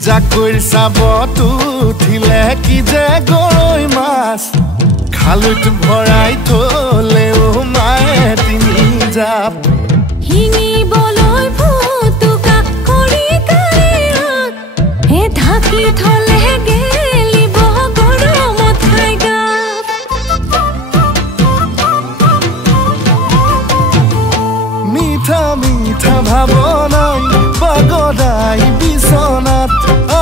জাকৈ চাবতো উঠিলে কি যে গৰৈ মাছ খালৈত ভৰাই থলেও মায়ে তিনি জাপ শিঙিবলৈ ফুটুকা কৰি কাৰিয়াত হে ঢাকি থলে গেলিব গৰমত খাই গাপ মিঠা মিঠা ভাৱনাই পাগদাই বিচনাত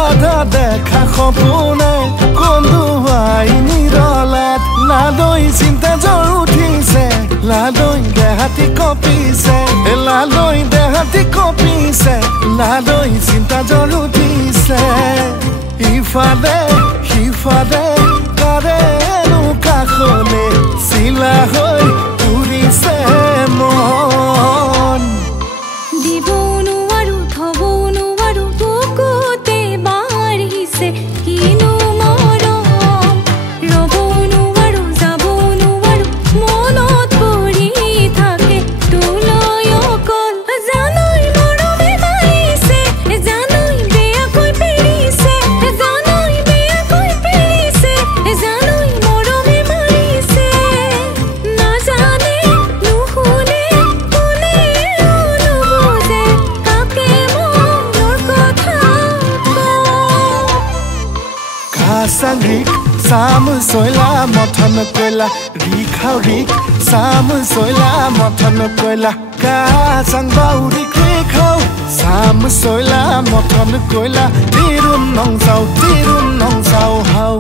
আধা দেখা সপোনাই কন্দুৱাই নিৰলাত লালৈ চিন্তা জ্বৰ উঠিছে লালৈ দেহাতি কঁপিছে লালৈ দেহাতি কঁপিছে লালৈ চিন্তা জ্বৰ উঠিছে ইফালে সিফালে কাৰেনো কাষলে চিলা হৈ উৰিছে মন দিবও নোৱাৰো থবও নোৱাৰো বুকুতে বাঢ়িছে কিনো মৰম ৰ'বও নোৱাৰো যাবও নোৱাৰো মনত পৰি থাকে তোলৈ অকল জানৈ মৰমে মাৰিছে জানৈ বেয়াকৈ পেৰিছে জানৈ বেয়াকৈ পেৰিছে জানৈ মৰমে মাৰিছে নাজানে নুশুনে কোনেও নুবুজে কাকে মনৰ কথা কাছাংৰিক চাম চৈলা মথন কৈলা ৰিখাও ৰিক চাম চৈলা মথন কৈলা কাছাং বাউৰিক ৰিখাও চাম চৈলা মথন কৈলা তিৰুন নং চাও হাও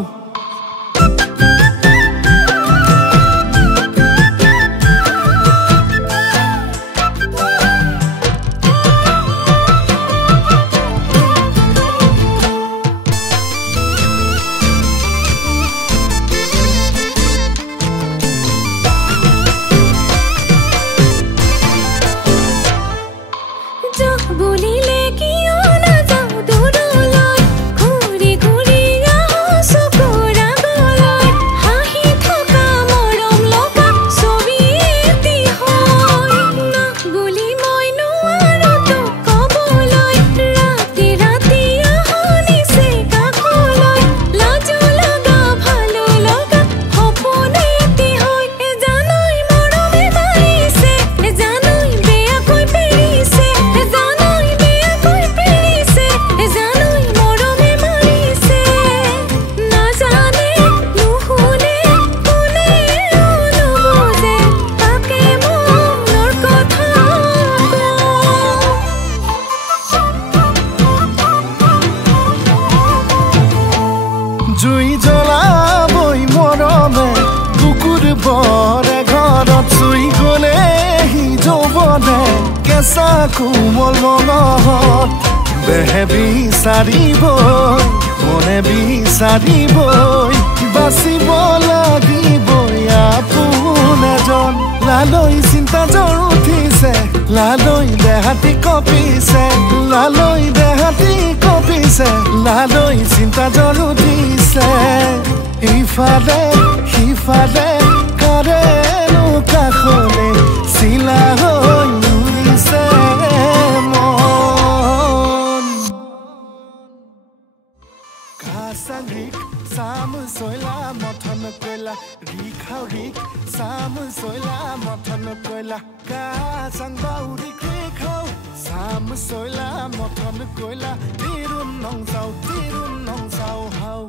বুলিলে কিয় নাযাওঁ দূৰলৈ ঘূৰি ঘূৰি আহো চকুৰ আগলৈ হাঁহি থকা মৰম লগা ছবি এটি হয় না বুলি মই নোৱাৰো তোক ক'বলৈ ৰাতি ৰাতি আহো নিচে কাষলৈ লাজো লগা ভালো লগা সপোন এটি হয় জানৈ মৰমে মাৰিছে জানৈ বেয়াকৈ পেৰিছে জানৈ বেয়াকৈ পেৰিছে জানৈ মৰমে মাৰিছে নাজানে নুশুনে কোনেও নুবুজে কাকে মনৰ কথা জুই জ্বলাবই মৰমে কুকুৰ বৰে ঘৰত চুই গলে সি যৌৱনে কেঁচা কোমল মনত দেহে বিচাৰিবই মনে বিচাৰিবই বাচিব লাগিবই আপোন এজন লালৈ চিন্তা জ্বৰ উঠিছে লালৈ দেহাতি কঁপিছে লালৈ দেহাতি কঁপিছে লালৈ চিন্তা জ্বৰ উঠিছে ইফালে সিফালে কাৰেনো কাষলে চিলা হৈ উৰিছে মন কাছাংৰিক চাম চৈলা মথন কৈলা ৰিখাও ৰিক চাম চৈলা মথন কৈলা কাছাং বাউৰিক ৰিখাও চাম চৈলা মথন কৈলা তিৰুন নং চাও হাও